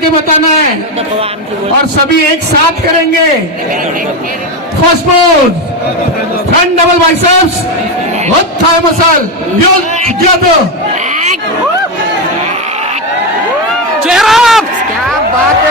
करके बताना है और सभी एक साथ करेंगे। First pose, front double biceps, thigh muscle, क्या बात है।